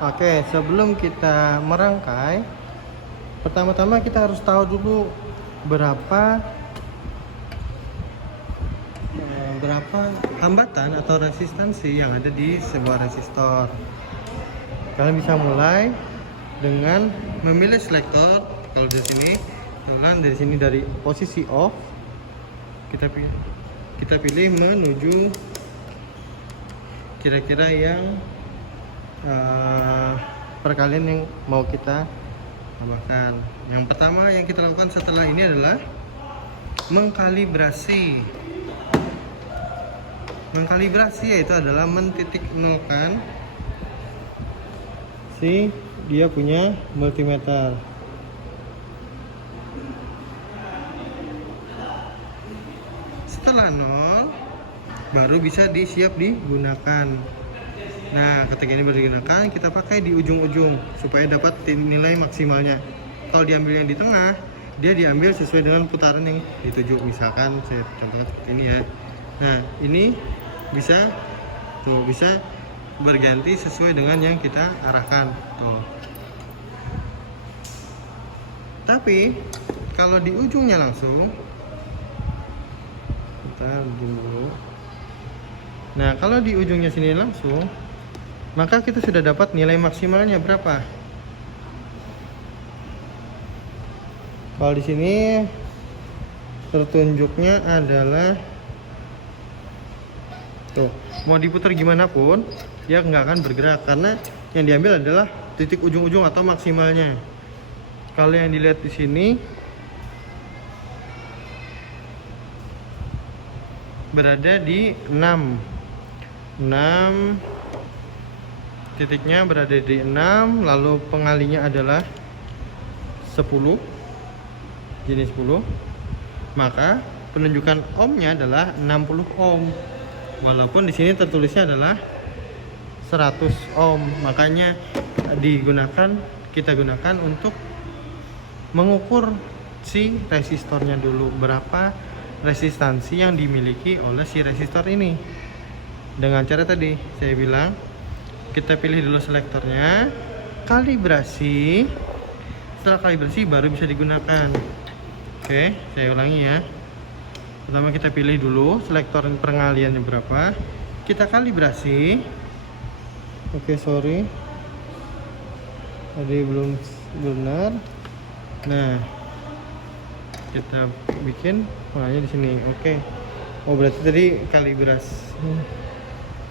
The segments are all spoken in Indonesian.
Oke, sebelum kita merangkai, pertama-tama kita harus tahu dulu berapa hambatan atau resistansi yang ada di sebuah resistor. Kalian bisa mulai dengan memilih selektor. Kalau di sini, dari sini dari posisi off, kita pilih menuju kira-kira yang perkalian yang mau kita tambahkan. Yang pertama yang kita lakukan setelah ini adalah mengkalibrasi. Mengkalibrasi yaitu adalah mentitik nolkan si dia punya multimeter. Setelah 0 baru bisa siap digunakan. Nah, ketika ini digunakan, kita pakai di ujung-ujung supaya dapat nilai maksimalnya. Kalau diambil yang di tengah, dia diambil sesuai dengan putaran yang dituju. Misalkan saya contohkan seperti ini ya. Nah, ini bisa berganti sesuai dengan yang kita arahkan tuh. Tapi kalau di ujungnya langsung, kita dulu. Nah, kalau di ujungnya sini langsung, maka kita sudah dapat nilai maksimalnya berapa. Kalau di sini tertunjuknya adalah tuh, mau diputar gimana pun dia nggak akan bergerak karena yang diambil adalah titik ujung-ujung atau maksimalnya. Kalau yang dilihat di sini berada di 6 titiknya berada di 6, lalu pengalinya adalah 10, jenis 10, maka penunjukan ohmnya adalah 60 ohm. Walaupun di sini tertulisnya adalah 100 ohm, makanya kita gunakan untuk mengukur si resistornya dulu, berapa resistansi yang dimiliki oleh si resistor ini. Dengan cara tadi saya bilang, kita pilih dulu selektornya, kalibrasi. Setelah kalibrasi baru bisa digunakan. Oke, saya ulangi ya. Pertama kita pilih dulu selektor pengaliannya berapa, kita kalibrasi. Oke, sorry tadi belum benar. Nah, kita bikin pengaliannya di sini. Oke. Oh, berarti tadi kalibrasi.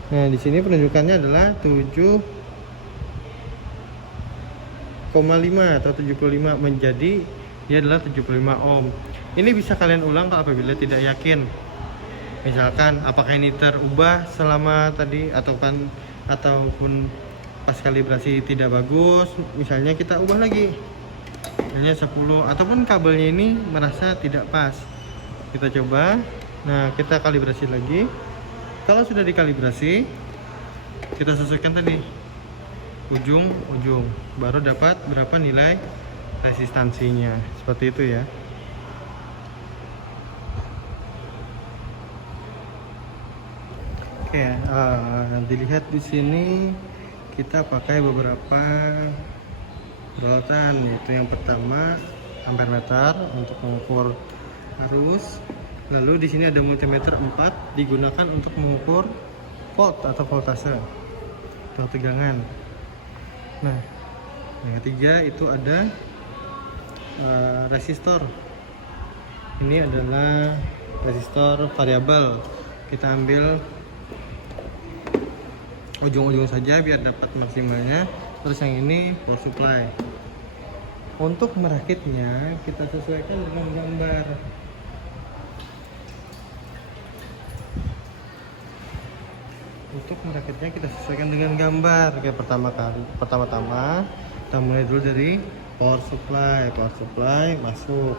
Nah, di sini penunjukannya adalah 7,5 atau 75, menjadi dia adalah 75 ohm. Ini bisa kalian ulang kalau apabila tidak yakin. Misalkan apakah ini terubah selama tadi ataupun pas kalibrasi tidak bagus, misalnya kita ubah lagi. Misalnya 10 ataupun kabelnya ini merasa tidak pas. Kita coba. Nah, kita kalibrasi lagi. Kalau sudah dikalibrasi, kita sesuaikan tadi ujung baru dapat berapa nilai resistansinya. Seperti itu ya. Oke, dilihat di sini kita pakai beberapa peralatan, yaitu yang pertama ampermeter untuk mengukur arus. Lalu di sini ada multimeter 4 digunakan untuk mengukur volt atau voltase atau tegangan. Nah, yang ketiga itu ada resistor. Ini adalah resistor variabel. Kita ambil ujung-ujung saja biar dapat maksimalnya. Terus yang ini power supply. Untuk merakitnya kita sesuaikan dengan gambar. Untuk merakitnya kita sesuaikan dengan gambar. Oke, pertama-tama kita mulai dulu dari power supply. Power supply masuk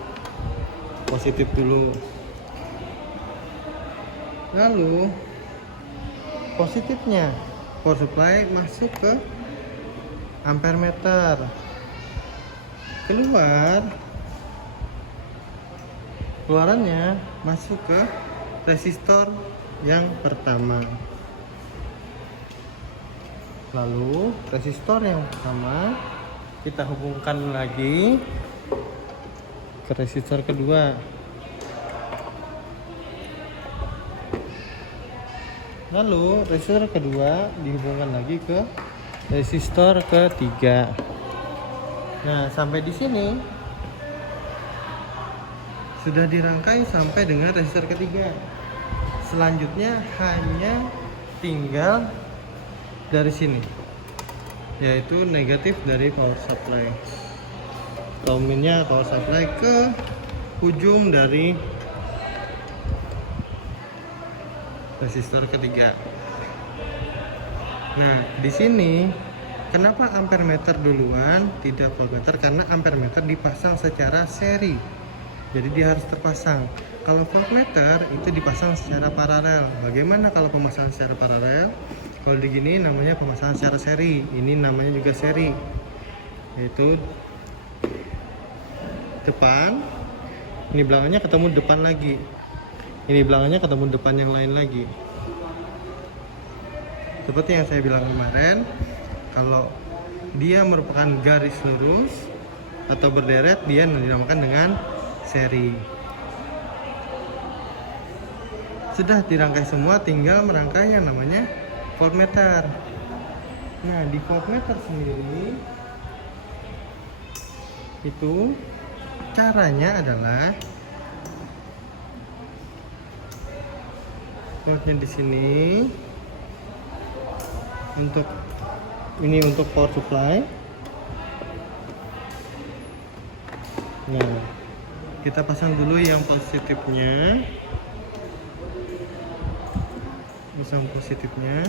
positif dulu. Lalu positifnya power supply masuk ke ampermeter, keluarannya masuk ke resistor yang pertama. Lalu resistor yang pertama kita hubungkan lagi ke resistor kedua. Lalu resistor kedua dihubungkan lagi ke resistor ketiga. Nah, sampai di sini sudah dirangkai sampai dengan resistor ketiga. Selanjutnya hanya tinggal dari sini, yaitu negatif dari power supply. Terminnya power supply ke ujung dari resistor ketiga. Nah, di sini kenapa ampere meter duluan, tidak voltmeter? Karena ampere meter dipasang secara seri. Jadi dia harus terpasang. Kalau voltmeter itu dipasang secara paralel. Bagaimana kalau pemasangan secara paralel? Kalau di gini namanya pemasangan secara seri. Ini namanya juga seri. Yaitu depan, ini belakangnya ketemu depan lagi. Ini belakangnya ketemu depan yang lain lagi. Seperti yang saya bilang kemarin, kalau dia merupakan garis lurus atau berderet, dia dinamakan dengan seri. Sudah dirangkai semua, tinggal merangkai yang namanya voltmeter. Nah, di voltmeter sendiri itu caranya adalah voltnya di sini untuk power supply. Nah, kita pasang dulu yang positifnya. Pasang positifnya.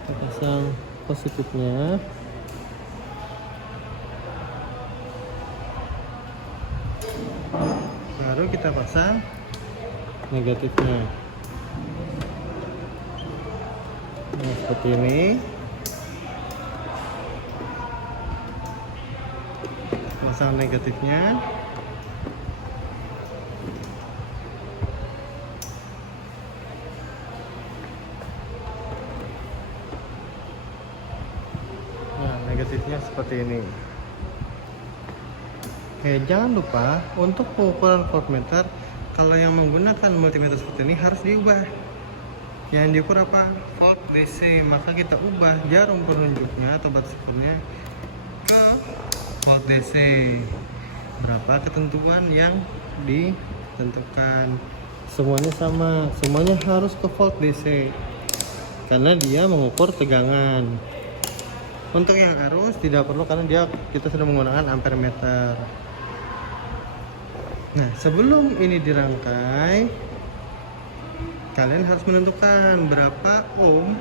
Kita pasang positifnya. Baru kita pasang negatifnya. Nah, seperti ini. Pasang negatifnya. Nah, negatifnya seperti ini. Jangan lupa untuk pengukuran voltmeter, kalau yang menggunakan multimeter seperti ini harus diubah. Yang diukur apa? Volt DC. Maka kita ubah jarum penunjuknya atau batas ukurnya ke volt DC. Berapa ketentuan yang ditentukan? Semuanya sama, semuanya harus ke volt DC karena dia mengukur tegangan. Untuk yang arus tidak perlu karena kita sudah menggunakan ampere meter. Nah, sebelum ini dirangkai, kalian harus menentukan berapa ohm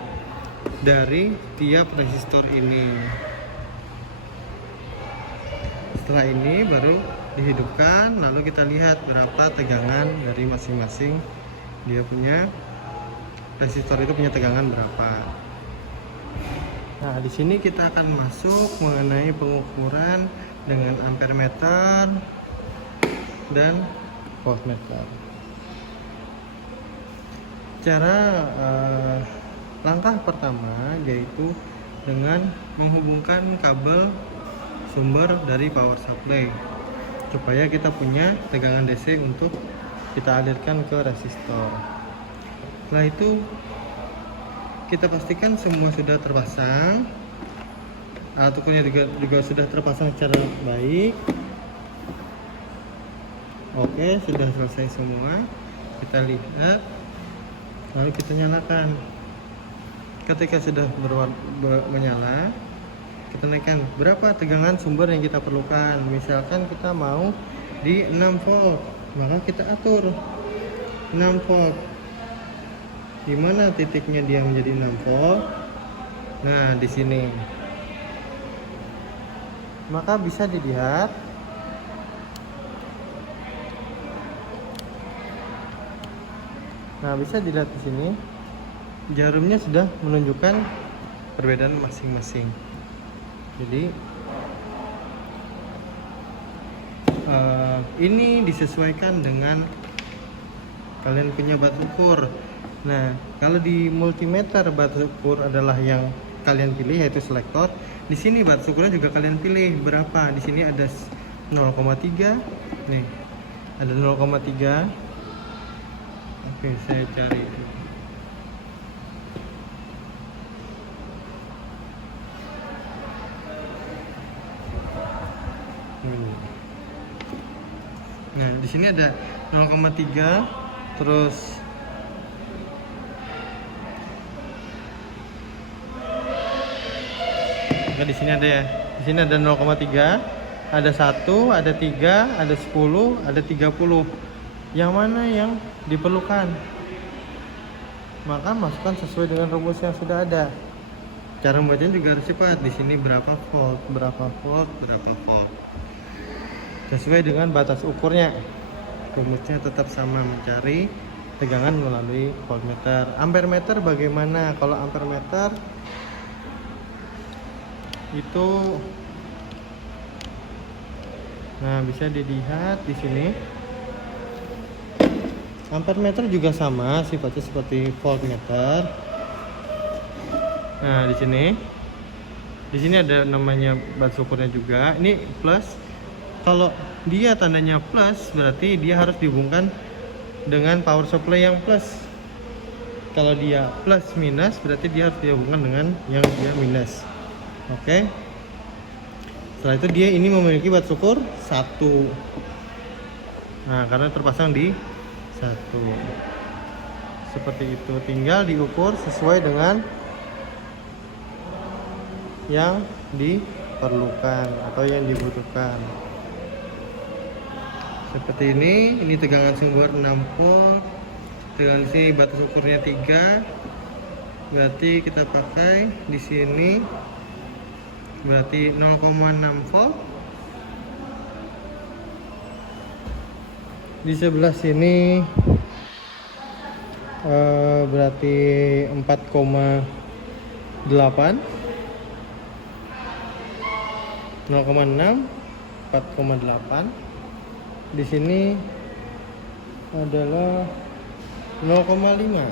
dari tiap resistor ini. Setelah ini baru dihidupkan, lalu kita lihat berapa tegangan dari masing-masing. Dia punya resistor itu punya tegangan berapa. Nah, di sini kita akan masuk mengenai pengukuran dengan ampere meter dan voltmeter. Cara langkah pertama yaitu dengan menghubungkan kabel sumber dari power supply supaya kita punya tegangan DC untuk kita alirkan ke resistor. Setelah itu kita pastikan semua sudah terpasang, alat ukurnya juga sudah terpasang secara baik. Oke, sudah selesai semua. Kita lihat, lalu kita nyalakan. Ketika sudah menyala, kita naikkan berapa tegangan sumber yang kita perlukan. Misalkan kita mau di 6 volt, maka kita atur 6 volt. Di mana titiknya dia menjadi 6 volt? Nah, di sini. Maka bisa dilihat bisa dilihat di sini. Jarumnya sudah menunjukkan perbedaan masing-masing. Jadi ini disesuaikan dengan kalian punya batas ukur. Nah, kalau di multimeter batas ukur adalah yang kalian pilih, yaitu selektor. Di sini batas ukurnya juga kalian pilih berapa. Di sini ada 0,3. Nih, ada 0,3. Oke, saya cari. Nah, di sini ada 0,3, terus di sini ada ya. Di sini ada 0,3, ada 1, ada 3, ada 10, ada 30. Yang mana yang diperlukan? Maka masukkan sesuai dengan rumus yang sudah ada. Cara membacanya juga harus cepat. Di sini berapa volt, berapa volt, berapa volt. Sesuai dengan batas ukurnya. Rumusnya tetap sama, mencari tegangan melalui voltmeter. Ampermeter bagaimana? Kalau ampermeter itu, nah bisa dilihat di sini. Ampermeter juga sama sifatnya seperti voltmeter. Nah, di sini ada namanya batas ukurnya juga. Ini plus. Kalau dia tandanya plus, berarti dia harus dihubungkan dengan power supply yang plus. Kalau dia plus minus, berarti dia harus dihubungkan dengan yang dia minus. Oke. Setelah itu dia ini memiliki batas ukur 1. Nah, karena terpasang di 1. Seperti itu, tinggal diukur sesuai dengan yang diperlukan atau yang dibutuhkan. Seperti ini tegangan sumber 6 volt, tegangan sini batas ukurnya 3. Berarti kita pakai di sini berarti 0,6 volt. Di sebelah sini berarti 4,8. 0,6, 4,8. Di sini adalah 0,5.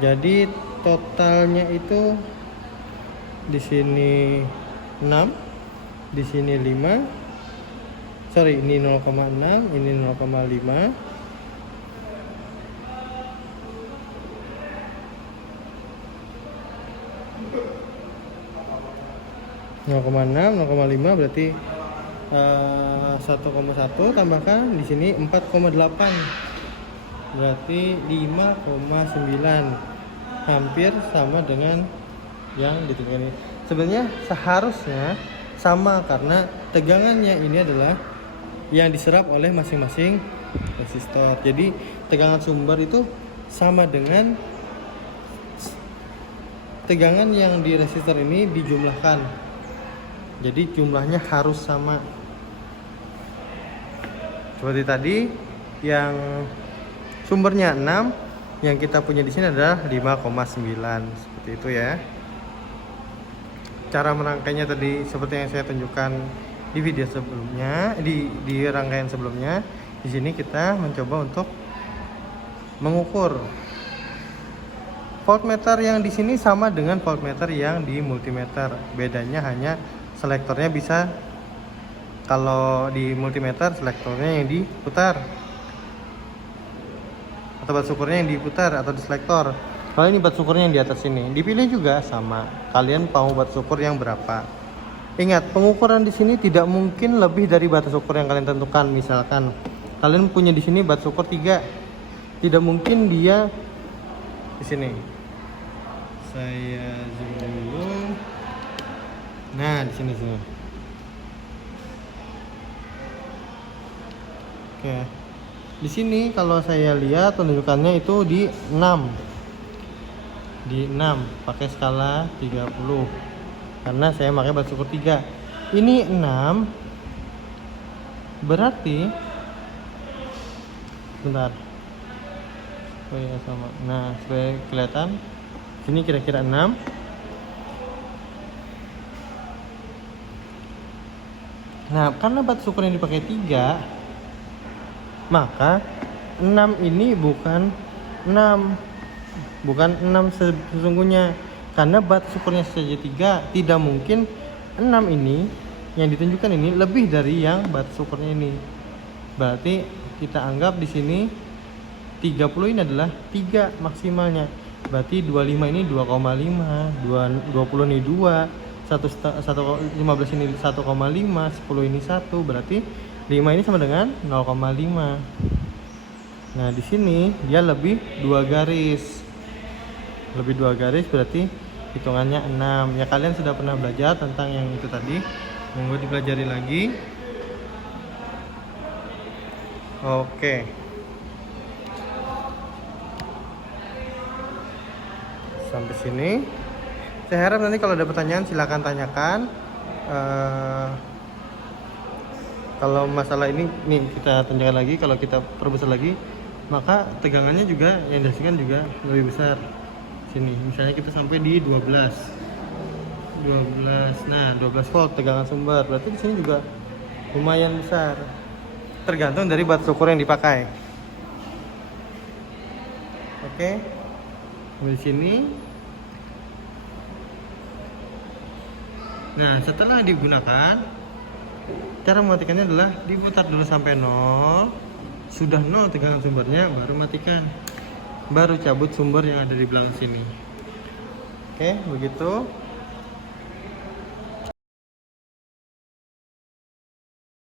Jadi totalnya itu di sini 6, di sini 5. Sorry, ini 0,6, ini 0,5. (0,6, 0,5) berarti 1,1 tambahkan di sini 4,8 berarti 5,9, hampir sama dengan yang ditekan ini. Sebenarnya seharusnya sama karena tegangannya ini adalah yang diserap oleh masing-masing resistor. Jadi tegangan sumber itu sama dengan tegangan yang di resistor ini dijumlahkan. Jadi jumlahnya harus sama. Seperti tadi yang sumbernya 6, yang kita punya di sini adalah 5,9. Seperti itu ya. Cara merangkainya tadi seperti yang saya tunjukkan di video sebelumnya, di rangkaian sebelumnya. Di sini kita mencoba untuk mengukur. Voltmeter yang di sini sama dengan voltmeter yang di multimeter. Bedanya hanya selektornya bisa, kalau di multimeter selektornya yang diputar atau batas ukurnya yang diputar atau di selektor. Kalau ini batas ukurnya yang di atas ini, dipilih juga sama. Kalian mau batas ukur yang berapa? Ingat, pengukuran di sini tidak mungkin lebih dari batas ukur yang kalian tentukan. Misalkan kalian punya di sini batas ukur 3, tidak mungkin dia di sini. Saya zoom dulu. Nah, di sini. Oke. Di sini kalau saya lihat penunjukannya itu di 6. Di 6 pakai skala 30. Karena saya pakai batas ukur 3. Ini 6. Berarti bentar. Oh ya, sama. Nah, supaya kelihatan sini kira-kira 6. Nah, karena batas ukur yang dipakai 3, maka 6 ini bukan 6, bukan 6 sesungguhnya. Karena batas ukurnya segitiga, tidak mungkin 6 ini yang ditunjukkan ini lebih dari yang batas ukurnya ini. Berarti kita anggap di sini 30 ini adalah 3 maksimalnya. Berarti 25 ini 2,5, 20 ini 2, 15 ini 1,5, 10 ini 1, berarti 5 ini sama dengan 0,5. Nah, di sini dia lebih 2 garis. Lebih 2 garis berarti hitungannya 6. Ya, kalian sudah pernah belajar tentang yang itu tadi. Monggo dipelajari lagi. Oke. Sampai sini. Saya harap nanti kalau ada pertanyaan silakan tanyakan. Kalau masalah ini nih kita tanyakan lagi, kalau kita perbesar lagi, maka tegangannya juga yang dihasilkan juga lebih besar. Sini misalnya kita sampai di 12. Nah, 12 volt tegangan sumber. Berarti di sini juga lumayan besar. Tergantung dari batas ukur yang dipakai. Oke. Di sini. Nah, setelah digunakan, cara mematikannya adalah diputar dulu sampai 0. Sudah 0 tegangan sumbernya, baru matikan. Baru cabut sumber yang ada di belakang sini. Oke, begitu.